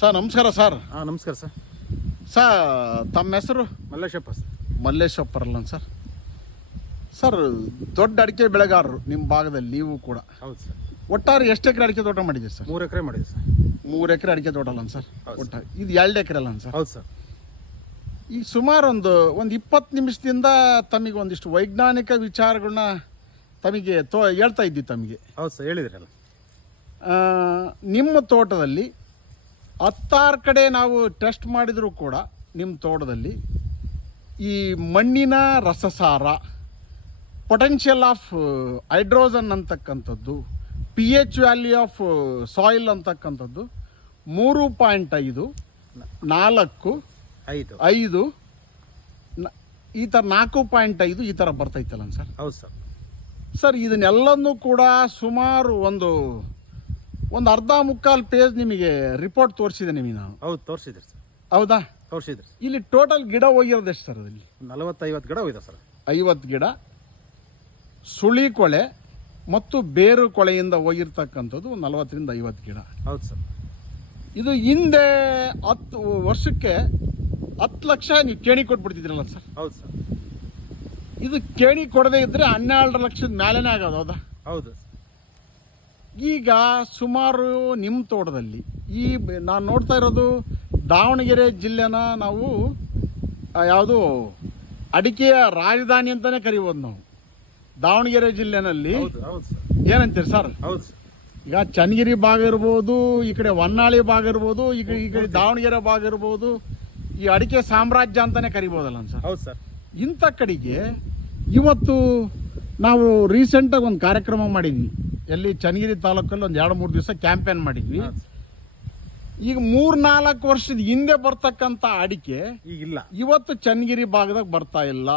Sir ನಮಸ್ಕಾರ sir. ಹಾಂ ನಮಸ್ಕಾರ ಸರ್. ಸರ್ ತಮ್ಮ ಹೆಸರು? ಮಲ್ಲೇಶಪ್ಪ ಸರ್. ಮಲ್ಲೇಶಪ್ಪರಲ್ಲನ್ ಸರ್? ಸರ್ ದೊಡ್ಡ ಅಡಿಕೆ ಬೆಳೆಗಾರರು ನಿಮ್ಮ ಭಾಗದಲ್ಲಿ ನೀವು ಕೂಡ. ಹೌದು ಸರ್. ಒಟ್ಟಾರೆ ಎಷ್ಟು ಎಕರೆ ಅಡಿಕೆ ತೋಟ ಮಾಡಿದ್ದೀರಿ ಸರ್? ಮೂರು ಎಕರೆ ಮಾಡಿದೆ ಸರ್. ಮೂರು ಎಕರೆ ಅಡಿಕೆ ತೋಟ ಅಲ್ಲ ಸರ್. ಒಟ್ಟ ಒಟ್ಟಾರೆ ಇದು ಎರಡು ಎಕರೆ ಅಲ್ಲ ಸರ್? ಹೌದು ಸರ್. ಈಗ ಸುಮಾರು ಒಂದು ಒಂದು ಇಪ್ಪತ್ತು ನಿಮಿಷದಿಂದ ತಮಗೆ ಒಂದಿಷ್ಟು ವೈಜ್ಞಾನಿಕ ವಿಚಾರಗಳನ್ನ ತಮಗೆ ತೋ ಹೇಳ್ತಾ ಇದ್ದಿ ತಮಗೆ. ಹೌದು ಸರ್ ಹೇಳಿದ್ರಲ್ಲ. ನಿಮ್ಮ ತೋಟದಲ್ಲಿ ಹತ್ತಾರು ಕಡೆ ನಾವು ಟೆಸ್ಟ್ ಮಾಡಿದರೂ ಕೂಡ ನಿಮ್ಮ ತೋಟದಲ್ಲಿ ಈ ಮಣ್ಣಿನ ರಸಸಾರ ಪೊಟೆನ್ಷಿಯಲ್ ಆಫ್ ಹೈಡ್ರೋಜನ್ ಅಂತಕ್ಕಂಥದ್ದು P H value of soil ಅಂತಕ್ಕಂಥದ್ದು ಮೂರು ಪಾಯಿಂಟ್ ಐದು ನಾಲ್ಕು ಐದು. ಐದು ಈ ಥರ ನಾಲ್ಕು ಪಾಯಿಂಟ್ ಐದು ಈ ಥರ ಬರ್ತೈತಲ್ಲ ಸರ್? ಹೌದು ಸರ್. ಸರ್ ಇದನ್ನೆಲ್ಲನೂ ಕೂಡ ಸುಮಾರು ಒಂದು ಒಂದು ಅರ್ಧ ಮುಕ್ಕಾಲು ಪೇಜ್ ನಿಮಗೆ ರಿಪೋರ್ಟ್ ತೋರಿಸಿದೆ ನಿಮಗೆ ನಾನು. ಹೌದು ತೋರಿಸಿದ್ರಿ ಸರ್. ಹೌದಾ? ತೋರಿಸಿದ್ರಿ ಇಲ್ಲಿ ಟೋಟಲ್ ಗಿಡ ಹೋಗಿರೋದು ಎಷ್ಟು ಸರ್ ಅದಲ್ಲಿ ನಲವತ್ತೈವತ್ತು ಗಿಡ ಹೋಯ್ತು ಸರ್. ಐವತ್ತು ಗಿಡ ಸುಳಿ ಕೊಳೆ ಮತ್ತು ಬೇರು ಕೊಳೆಯಿಂದ ಹೋಗಿರ್ತಕ್ಕಂಥದ್ದು ನಲವತ್ತರಿಂದ ಐವತ್ತು ಗಿಡ. ಹೌದು ಸರ್. ಇದು ಹಿಂದೆ ಹತ್ತು ವರ್ಷಕ್ಕೆ ಹತ್ತು ಲಕ್ಷ ನೀವು ಕೇಣಿ ಕೊಟ್ಬಿಡ್ತಿದ್ರಲ್ಲ ಸರ್? ಹೌದು ಸರ್. ಇದು ಕೇಣಿ ಕೊಡದೇ ಇದ್ರೆ ಹನ್ನೆರಡು ಲಕ್ಷದ ಮೇಲೆನೇ ಆಗೋದು ಹೌದಾ? ಹೌದು ಈಗ ಸುಮಾರು ನಿಮ್ಮ ತೋಟದಲ್ಲಿ ಈ ನಾನು ನೋಡ್ತಾ ಇರೋದು ದಾವಣಗೆರೆ ಜಿಲ್ಲೆನ ನಾವು ಯಾವುದು ಅಡಿಕೆಯ ರಾಜಧಾನಿ ಅಂತಲೇ ಕರಿಬೋದು ನಾವು. ದಾವಣಗೆರೆ ಜಿಲ್ಲೆನಲ್ಲಿ ಹೌದು ಹೌದು ಸರ್. ಏನಂತೀರಿ ಸರ್? ಹೌದು ಸರ್. ಈಗ ಚನ್ನಗಿರಿ ಭಾಗ ಇರ್ಬೋದು ಈ ಕಡೆ ಹೊನ್ನಾಳಿ ಭಾಗ ಇರ್ಬೋದು ಈ ಕಡೆ ಈ ಕಡೆ ದಾವಣಗೆರೆ ಭಾಗ ಇರ್ಬೋದು ಈ ಅಡಿಕೆ ಸಾಮ್ರಾಜ್ಯ ಅಂತಾನೆ ಕರಿಬೋದಲ್ಲ ಸರ್? ಹೌದು ಸರ್. ಇಂಥ ಕಡೆಗೆ ಇವತ್ತು ನಾವು ರೀಸೆಂಟಾಗಿ ಒಂದು ಕಾರ್ಯಕ್ರಮ ಮಾಡಿದ್ವಿ. ಎಲ್ಲಿ ಚನ್ನಗಿರಿ ತಾಲೂಕಲ್ಲಿ ಒಂದು ಎರಡು ಮೂರು ದಿವಸ ಕ್ಯಾಂಪೇನ್ ಮಾಡಿದ್ವಿ. ಈಗ ಮೂರ್ ನಾಲ್ಕು ವರ್ಷದ ಹಿಂದೆ ಬರ್ತಕ್ಕಂಥ ಅಡಿಕೆ ಈಗಿಲ್ಲ. ಇವತ್ತು ಚನ್ನಗಿರಿ ಭಾಗದಾಗ ಬರ್ತಾ ಇಲ್ಲ.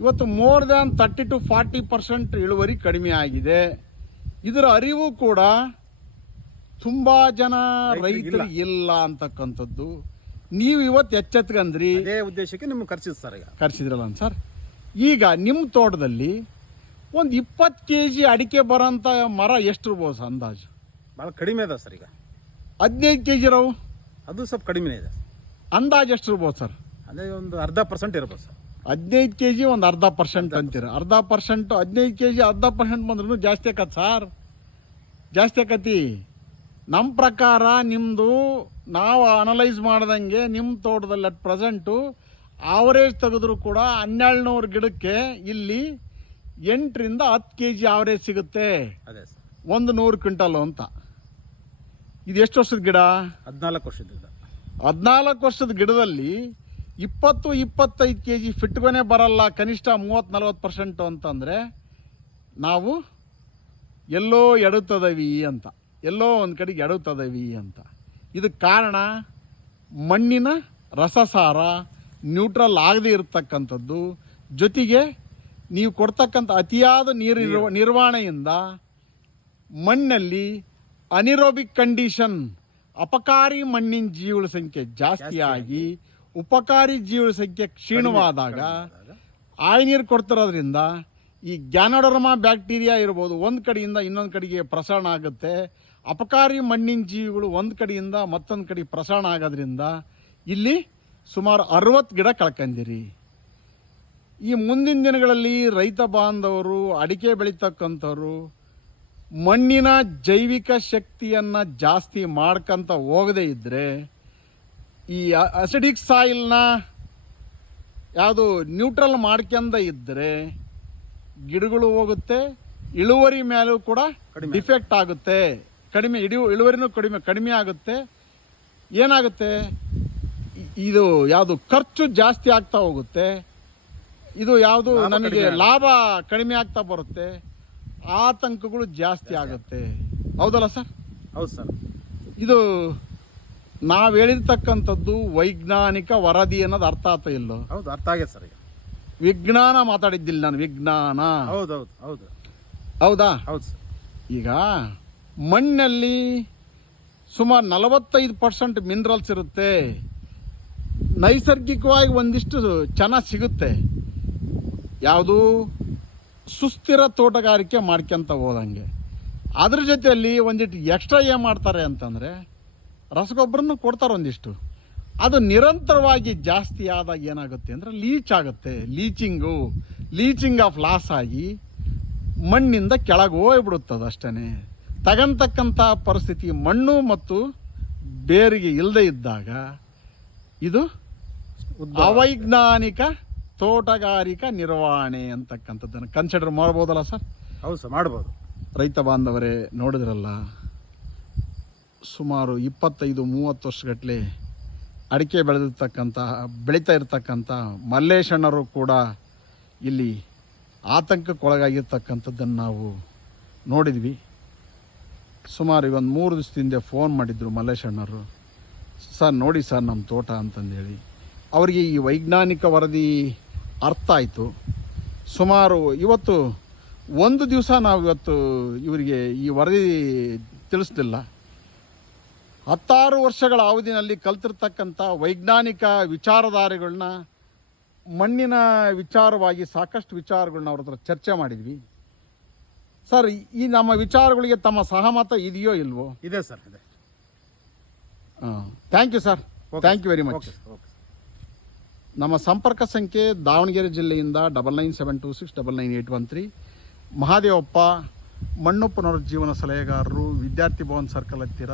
ಇವತ್ತು more than thirty to forty percent ಇಳುವರಿ ಕಡಿಮೆ ಆಗಿದೆ. ಇದರ ಅರಿವು ಕೂಡ ತುಂಬಾ ಜನ ರೈತರು ರೈತರಿಗೆ ಇಲ್ಲ ಅಂತಕ್ಕಂಥದ್ದು. ನೀವು ಇವತ್ತು ಎಚ್ಚೆತ್ಕಂದ್ರಿ ಅದೇ ಉದ್ದೇಶಕ್ಕೆ ನಿಮ್ಗೆ ಸರ್ ಈಗ. ಕರ್ಸಿದ್ರಲ್ಲ ಸರ್. ಈಗ ನಿಮ್ಮ ತೋಟದಲ್ಲಿ ಒಂದು ಇಪ್ಪತ್ತು ಕೆ ಜಿ ಅಡಿಕೆ ಬರೋಂಥ ಮರ ಎಷ್ಟು ಇರ್ಬೋದು ಸರ್ ಅಂದಾಜು? ಭಾಳ ಕಡಿಮೆ ಅದ ಸರ್ ಈಗ. ಹದಿನೈದು ಕೆ ಜಿ ಇರೋವು ಅದು ಸ್ವಲ್ಪ ಕಡಿಮೆ ಇದೆ. ಅಂದಾಜು ಎಷ್ಟು ಇರ್ಬೋದು ಸರ್? ಅದೇ ಒಂದು ಅರ್ಧ ಪರ್ಸೆಂಟ್ ಇರ್ಬೋದು ಸರ್. ಹದಿನೈದು ಕೆ ಜಿ ಒಂದು ಅರ್ಧ ಪರ್ಸೆಂಟ್ ಅಂತೀರ? ಅರ್ಧ ಪರ್ಸೆಂಟು ಹದಿನೈದು ಕೆ ಜಿ ಅರ್ಧ ಪರ್ಸೆಂಟ್ ಬಂದ್ರೂ ಜಾಸ್ತಿ ಆಕತ್ ಸರ್. ಜಾಸ್ತಿ ಆಕತಿ? ನಮ್ಮ ಪ್ರಕಾರ ನಿಮ್ಮದು ನಾವು ಅನಲೈಸ್ ಮಾಡ್ದಂಗೆ ನಿಮ್ಮ ತೋಟದಲ್ಲಿ ಅಟ್ ಪ್ರೆಸೆಂಟು ಆವರೇಜ್ ತೆಗೆದ್ರೂ ಕೂಡ ಹನ್ನೆರಡು ನೂರು ಗಿಡಕ್ಕೆ ಇಲ್ಲಿ ಎಂಟರಿಂದ ಹತ್ತು ಕೆ ಜಿ ಆವರೇಜ್ ಸಿಗುತ್ತೆ. ಅದೇ ಸರ್. ಒಂದು ನೂರು ಕ್ವಿಂಟಲ್ ಅಂತ. ಇದು ಎಷ್ಟು ವರ್ಷದ ಗಿಡ? ಹದಿನಾಲ್ಕು ವರ್ಷದ ಗಿಡ. ಹದಿನಾಲ್ಕು ವರ್ಷದ ಗಿಡದಲ್ಲಿ ಇಪ್ಪತ್ತು ಇಪ್ಪತ್ತೈದು ಕೆ ಜಿ ಫಿಟ್ಗೊನೆ ಬರಲ್ಲ ಕನಿಷ್ಠ ಮೂವತ್ತು ನಲ್ವತ್ತು ಪರ್ಸೆಂಟು ಅಂತಂದರೆ ನಾವು ಎಲ್ಲೋ ಎಡುತ್ತದವಿ ಅಂತ. ಎಲ್ಲೋ ಒಂದು ಕಡೆಗೆ ಎಡುತ್ತದವಿ ಅಂತ. ಇದಕ್ಕೆ ಕಾರಣ ಮಣ್ಣಿನ ರಸಸಾರ ನ್ಯೂಟ್ರಲ್ ಆಗದೇ ಇರತಕ್ಕಂಥದ್ದು ಜೊತೆಗೆ ನೀವು ಕೊಡ್ತಕ್ಕಂಥ ಅತಿಯಾದ ನೀರು ನಿರ್ವ- ನಿರ್ವಹಣೆಯಿಂದ ಮಣ್ಣಲ್ಲಿ ಅನಿರೋಬಿಕ್ ಕಂಡೀಷನ್ ಅಪಕಾರಿ ಮಣ್ಣಿನ ಜೀವಳ ಸಂಖ್ಯೆ ಜಾಸ್ತಿ ಆಗಿ ಉಪಕಾರಿ ಜೀವಳ ಸಂಖ್ಯೆ ಕ್ಷೀಣವಾದಾಗ ಆಯ ನೀರು ಕೊಡ್ತಿರೋದ್ರಿಂದ ಈ ಗ್ಯಾನೋಡರ್ಮಾ ಬ್ಯಾಕ್ಟೀರಿಯಾ ಇರ್ಬೋದು ಒಂದು ಕಡೆಯಿಂದ ಇನ್ನೊಂದು ಕಡೆಗೆ ಪ್ರಸರಣ ಆಗುತ್ತೆ. ಅಪಕಾರಿ ಮಣ್ಣಿನ ಜೀವಿಗಳು ಒಂದು ಕಡೆಯಿಂದ ಮತ್ತೊಂದು ಕಡೆ ಪ್ರಸರಣ ಆಗೋದ್ರಿಂದ ಇಲ್ಲಿ ಸುಮಾರು ಅರವತ್ತು ಗಿಡ ಕಳ್ಕೊಂಡಿರಿ. ಈ ಮುಂದಿನ ದಿನಗಳಲ್ಲಿ ರೈತ ಬಾಂಧವರು ಅಡಿಕೆ ಬೆಳೀತಕ್ಕಂಥವ್ರು ಮಣ್ಣಿನ ಜೈವಿಕ ಶಕ್ತಿಯನ್ನು ಜಾಸ್ತಿ ಮಾಡ್ಕೊಂತ ಹೋಗದೇ ಇದ್ದರೆ ಈ ಅಸಿಡಿಕ್ ಸಾಯಿಲ್ನ ಯಾವುದು ನ್ಯೂಟ್ರಲ್ ಮಾಡ್ಕೊಂಡ ಇದ್ದರೆ ಗಿಡಗಳು ಹೋಗುತ್ತೆ ಇಳುವರಿ ಮೇಲೂ ಕೂಡ ಡಿಫೆಕ್ಟ್ ಆಗುತ್ತೆ. ಕಡಿಮೆ ಇಡಿ ಇಳುವರಿನೂ ಕಡಿಮೆ ಕಡಿಮೆ ಆಗುತ್ತೆ. ಏನಾಗುತ್ತೆ? ಇದು ಯಾವುದು ಖರ್ಚು ಜಾಸ್ತಿ ಆಗ್ತಾ ಹೋಗುತ್ತೆ. ಇದು ಯಾವುದು ನಮಗೆ ಲಾಭ ಕಡಿಮೆ ಆಗ್ತಾ ಬರುತ್ತೆ. ಆತಂಕಗಳು ಜಾಸ್ತಿ ಆಗುತ್ತೆ. ಹೌದಲ್ಲ ಸರ್? ಹೌದು ಸರ್. ಇದು ನಾವು ಹೇಳಿರ್ತಕ್ಕಂಥದ್ದು ವೈಜ್ಞಾನಿಕ ವರದಿ ಅನ್ನೋದು ಅರ್ಥ ಆತ ಇಲ್ಲೋ ಹೌದು ಅರ್ಥ ಆಗಿದೆ ಸರ್ ಈಗ. ವಿಜ್ಞಾನ ಮಾತಾಡಿದ್ದಿಲ್ಲ ನಾನು ವಿಜ್ಞಾನ. ಹೌದು ಹೌದು ಹೌದು. ಹೌದಾ? ಹೌದು ಸರ್. ಈಗ ಮಣ್ಣಲ್ಲಿ ಸುಮಾರು ನಲವತ್ತೈದು ಪರ್ಸೆಂಟ್ ಮಿನರಲ್ಸ್ ಇರುತ್ತೆ. ನೈಸರ್ಗಿಕವಾಗಿ ಒಂದಿಷ್ಟು ಚೆನ್ನಾಗಿ ಸಿಗುತ್ತೆ. ಯಾವುದು ಸುಸ್ಥಿರ ತೋಟಗಾರಿಕೆ ಮಾಡ್ಕೊಂತ ಹೋದಂಗೆ. ಅದ್ರ ಜೊತೆಯಲ್ಲಿ ಒಂದಿಟ್ಟು ಎಕ್ಸ್ಟ್ರಾ ಏನು ಮಾಡ್ತಾರೆ ಅಂತಂದರೆ ರಸಗೊಬ್ಬರನ್ನು ಕೊಡ್ತಾರೆ ಒಂದಿಷ್ಟು. ಅದು ನಿರಂತರವಾಗಿ ಜಾಸ್ತಿ ಆದಾಗ ಏನಾಗುತ್ತೆ ಅಂದರೆ ಲೀಚ್ ಆಗುತ್ತೆ. ಲೀಚಿಂಗು ಲೀಚಿಂಗ್ ಆಫ್ ಲಾಸ್ ಆಗಿ ಮಣ್ಣಿಂದ ಕೆಳಗೆ ಹೋಗ್ಬಿಡುತ್ತದೆ ಅಷ್ಟೇ ತಗಂತಕ್ಕಂಥ ಪರಿಸ್ಥಿತಿ ಮಣ್ಣು ಮತ್ತು ಬೇರಿಗೆ ಇಲ್ಲದೆ ಇದ್ದಾಗ ಇದು ಅವೈಜ್ಞಾನಿಕ ತೋಟಗಾರಿಕಾ ನಿರ್ವಹಣೆ ಅಂತಕ್ಕಂಥದ್ದನ್ನು ಕನ್ಸಿಡರ್ ಮಾಡ್ಬೋದಲ್ಲ ಸರ್? ಹೌದು ಸರ್ ಮಾಡ್ಬೋದು. ರೈತ ಬಾಂಧವರೇ ನೋಡಿದ್ರಲ್ಲ? ಸುಮಾರು ಇಪ್ಪತ್ತೈದು ಮೂವತ್ತು ವರ್ಷಗಟ್ಟಲೆ ಅಡಿಕೆ ಬೆಳೆದಿರ್ತಕ್ಕಂಥ ಬೆಳೀತಾ ಇರ್ತಕ್ಕಂಥ ಮಲ್ಲೇಶಣ್ಣರು ಕೂಡ ಇಲ್ಲಿ ಆತಂಕಕ್ಕೊಳಗಾಗಿರ್ತಕ್ಕಂಥದ್ದನ್ನು ನಾವು ನೋಡಿದ್ವಿ. ಸುಮಾರು ಇವೊಂದು ಒಂದು ಮೂರು ದಿವಸದಿಂದ ಫೋನ್ ಮಾಡಿದ್ರು ಮಲ್ಲೇಶಣ್ಣರು. ಸರ್ ನೋಡಿ ಸರ್ ನಮ್ಮ ತೋಟ ಅಂತಂದೇಳಿ. ಅವರಿಗೆ ಈ ವೈಜ್ಞಾನಿಕ ವರದಿ ಅರ್ಥ ಆಯಿತು. ಸುಮಾರು ಇವತ್ತು ಒಂದು ದಿವಸ ನಾವು ಇವತ್ತು ಇವರಿಗೆ ಈ ವರದಿ ತಿಳಿಸ್ಲಿಲ್ಲ. ಹತ್ತಾರು ವರ್ಷಗಳ ಅವಧಿನಲ್ಲಿ ಕಲ್ತಿರ್ತಕ್ಕಂಥ ವೈಜ್ಞಾನಿಕ ವಿಚಾರಧಾರೆಗಳನ್ನ ಮಣ್ಣಿನ ವಿಚಾರವಾಗಿ ಸಾಕಷ್ಟು ವಿಚಾರಗಳನ್ನ ಅವ್ರ ಹತ್ರ ಚರ್ಚೆ ಮಾಡಿದ್ವಿ. ಸರ್ ಈ ನಮ್ಮ ವಿಚಾರಗಳಿಗೆ ತಮ್ಮ ಸಹಮತ ಇದೆಯೋ ಇಲ್ವೋ? ಇದೆ ಸರ್ ಇದೆ. Thank you sir thank you very much okay ನಮ್ಮ ಸಂಪರ್ಕ ಸಂಖ್ಯೆ ದಾವಣಗೆರೆ ಜಿಲ್ಲೆಯಿಂದ double nine seven two six double nine eight one three Mahadevappa, ಮಣ್ಣು ಪುನರುಜ್ಜೀವನ ಸಲಹೆಗಾರರು, ವಿದ್ಯಾರ್ಥಿ ಭವನ್ ಸರ್ಕಲ್ ಹತ್ತಿರ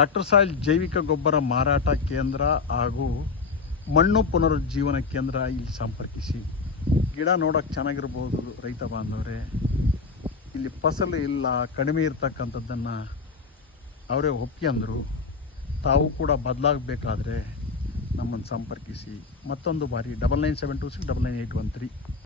ಡಾಕ್ಟರ್ ಸಾಯಿಲ್ ಜೈವಿಕ ಗೊಬ್ಬರ ಮಾರಾಟ ಕೇಂದ್ರ ಹಾಗೂ ಮಣ್ಣು ಪುನರುಜ್ಜೀವನ ಕೇಂದ್ರ ಇಲ್ಲಿ ಸಂಪರ್ಕಿಸಿ. ಗಿಡ ನೋಡೋಕ್ಕೆ ಚೆನ್ನಾಗಿರ್ಬೋದು ರೈತ ಬಾಂಧವರೇ. ಇಲ್ಲಿ ಫಸಲು ಇಲ್ಲ, ಕಡಿಮೆ ಇರ್ತಕ್ಕಂಥದ್ದನ್ನು ಅವರೇ ಒಪ್ಕೊಂಡ್ರು ತಾವು ಕೂಡ ಬದಲಾಗಬೇಕಾದ್ರೆ ನಮ್ಮನ್ನು ಸಂಪರ್ಕಿಸಿ. ಮತ್ತೊಂದು ಬಾರಿ double nine seven two six double nine eight one three